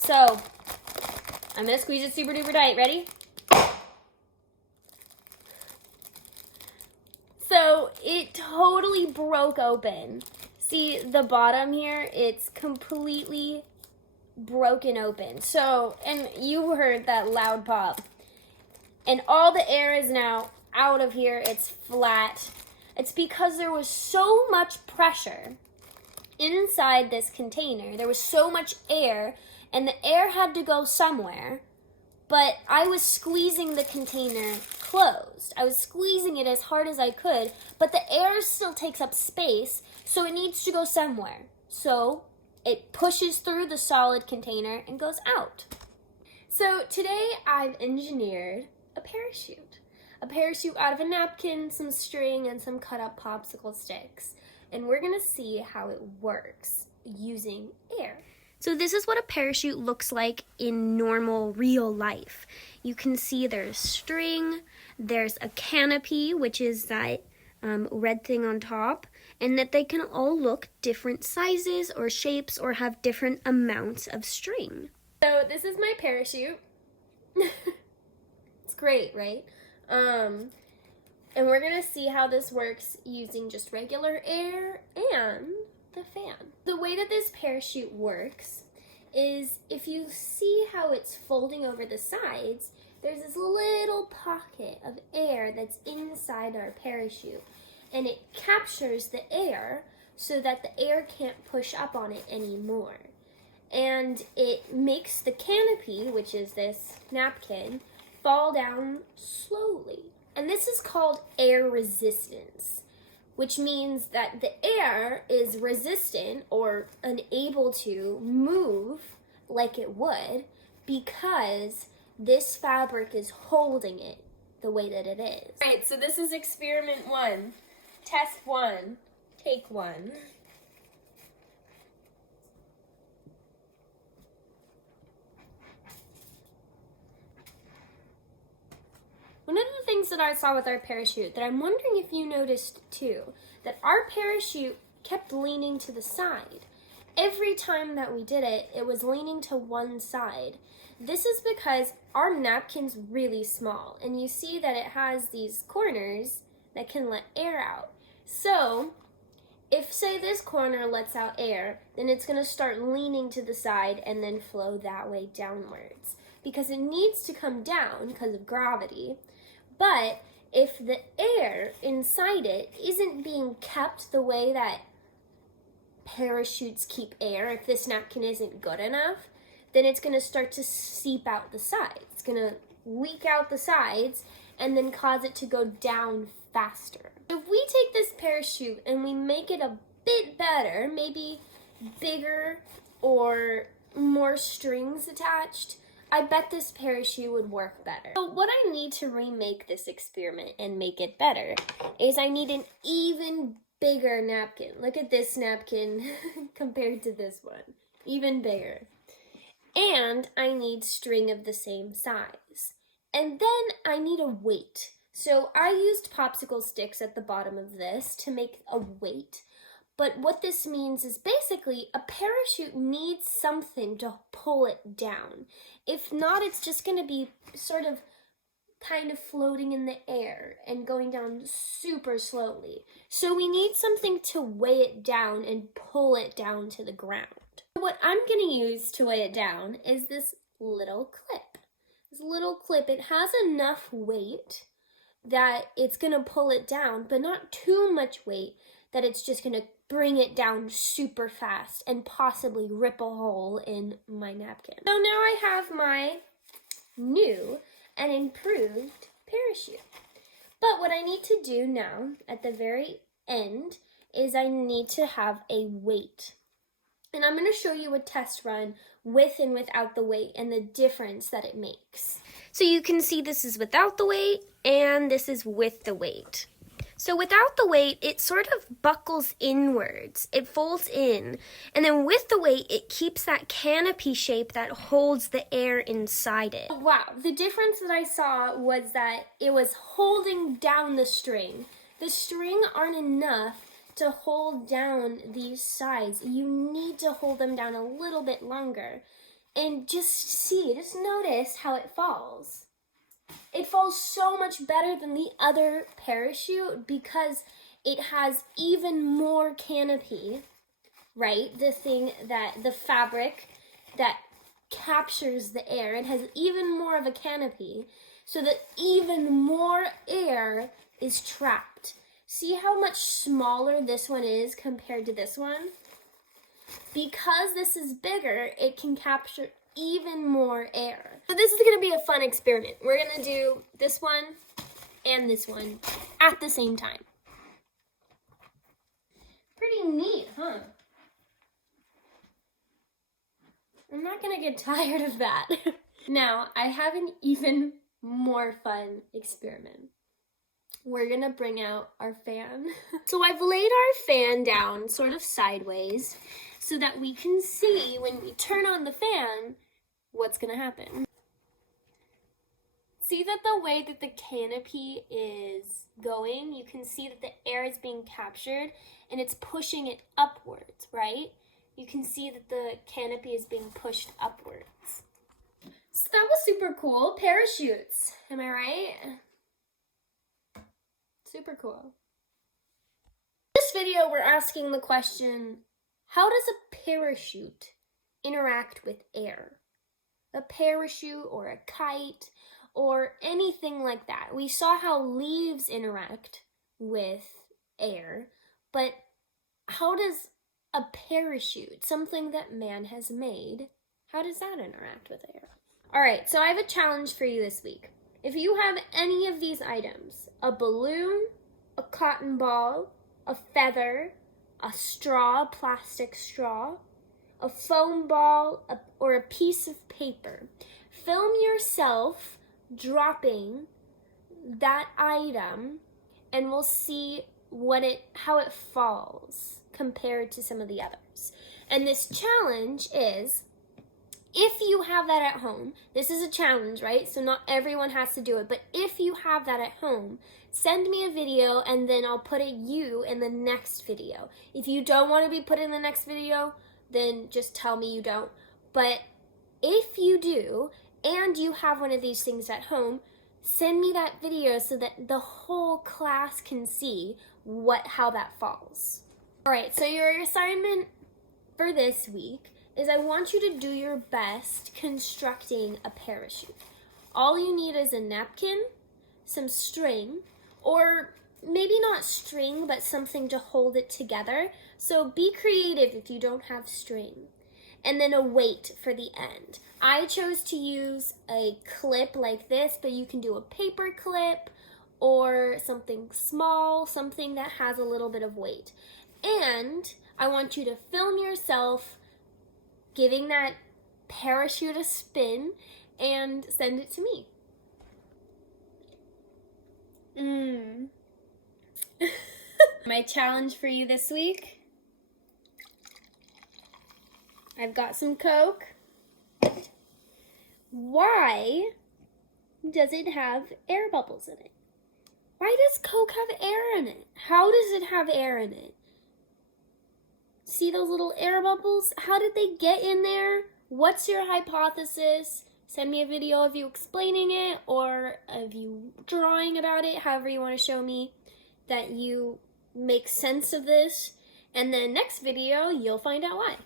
So, I'm gonna squeeze it super duper tight. Ready? So, it totally broke open. See the bottom here? It's completely broken open. So, and you heard that loud pop. And all the air is now out of here. It's flat. It's because there was so much pressure inside this container. There was so much air, and the air had to go somewhere. But I was squeezing the container closed. I was squeezing it as hard as I could, but the air still takes up space, so it needs to go somewhere. So it pushes through the solid container and goes out. So today I've engineered a parachute. A parachute out of a napkin, some string, and some cut up popsicle sticks. And we're gonna see how it works using air. So this is what a parachute looks like in normal, real life. You can see there's string, there's a canopy, which is that red thing on top, and that they can all look different sizes or shapes or have different amounts of string. So this is my parachute. It's great, right? And we're gonna see how this works using just regular air and the fan. The way that this parachute works is if you see how it's folding over the sides, there's this little pocket of air that's inside our parachute, and it captures the air so that the air can't push up on it anymore. And it makes the canopy, which is this napkin, fall down slowly. And this is called air resistance, which means that the air is resistant or unable to move like it would because this fabric is holding it the way that it is. All right, so this is experiment 1, test 1, take 1. One of the things that I saw with our parachute that I'm wondering if you noticed too, that our parachute kept leaning to the side. Every time that we did it, it was leaning to one side. This is because our napkin's really small, and you see that it has these corners that can let air out. So, if say this corner lets out air, then it's gonna start leaning to the side and then flow that way downwards. Because it needs to come down because of gravity. But if the air inside it isn't being kept the way that parachutes keep air, if this napkin isn't good enough, then it's going to start to seep out the sides. It's going to leak out the sides and then cause it to go down faster. If we take this parachute and we make it a bit better, maybe bigger or more strings attached, I bet this parachute would work better. So what I need to remake this experiment and make it better is I need an even bigger napkin. Look at this napkin compared to this one. Even bigger. And I need string of the same size. And then I need a weight. So I used popsicle sticks at the bottom of this to make a weight. But what this means is basically a parachute needs something to pull it down. If not, it's just going to be sort of kind of floating in the air and going down super slowly. So we need something to weigh it down and pull it down to the ground. What I'm going to use to weigh it down is this little clip. This little clip, it has enough weight that it's going to pull it down, but not too much weight that it's just going to bring it down super fast and possibly rip a hole in my napkin. So now I have my new and improved parachute. But what I need to do now at the very end is I need to have a weight. And I'm going to show you a test run with and without the weight and the difference that it makes. So you can see this is without the weight and this is with the weight. So without the weight, it sort of buckles inwards. It folds in. And then with the weight, it keeps that canopy shape that holds the air inside it. Wow, the difference that I saw was that it was holding down the string. The string aren't enough to hold down these sides. You need to hold them down a little bit longer. And just notice how it falls. It falls so much better than the other parachute because it has even more canopy, right? The fabric that captures the air, it has even more of a canopy so that even more air is trapped. See how much smaller this one is compared to this one? Because this is bigger, it can capture even more air. So this is gonna be a fun experiment. We're gonna do this one and this one at the same time. Pretty neat, huh? I'm not gonna get tired of that. Now, I have an even more fun experiment. We're gonna bring out our fan. So I've laid our fan down sort of sideways so that we can see when we turn on the fan what's gonna happen. See that the way that the canopy is going, you can see that the air is being captured and it's pushing it upwards, right? You can see that the canopy is being pushed upwards. So that was super cool. Parachutes, am I right? Super cool. In this video, we're asking the question, how does a parachute interact with air? A parachute or a kite or anything like that. We saw how leaves interact with air, but how does a parachute, something that man has made, how does that interact with air? All right, so I have a challenge for you this week. If you have any of these items, a balloon, a cotton ball, a feather, a straw, plastic straw, a foam ball, or a piece of paper, film yourself dropping that item and we'll see how it falls compared to some of the others. And this challenge is, if you have that at home, this is a challenge, right? So not everyone has to do it, but if you have that at home, send me a video and then I'll put you in the next video. If you don't want to be put in the next video, then just tell me you don't. But if you do, and you have one of these things at home, send me that video so that the whole class can see how that falls. All right, so your assignment for this week is I want you to do your best constructing a parachute. All you need is a napkin, some string, or maybe not string, but something to hold it together. So be creative if you don't have string. And then a weight for the end. I chose to use a clip like this, but you can do a paper clip or something small, something that has a little bit of weight. And I want you to film yourself giving that parachute a spin and send it to me. My challenge for you this week, I've got some Coke. Why does it have air bubbles in it? Why does Coke have air in it? How does it have air in it? See those little air bubbles? How did they get in there? What's your hypothesis? Send me a video of you explaining it or of you drawing about it, however you want to show me that you make sense of this. And then next video, you'll find out why.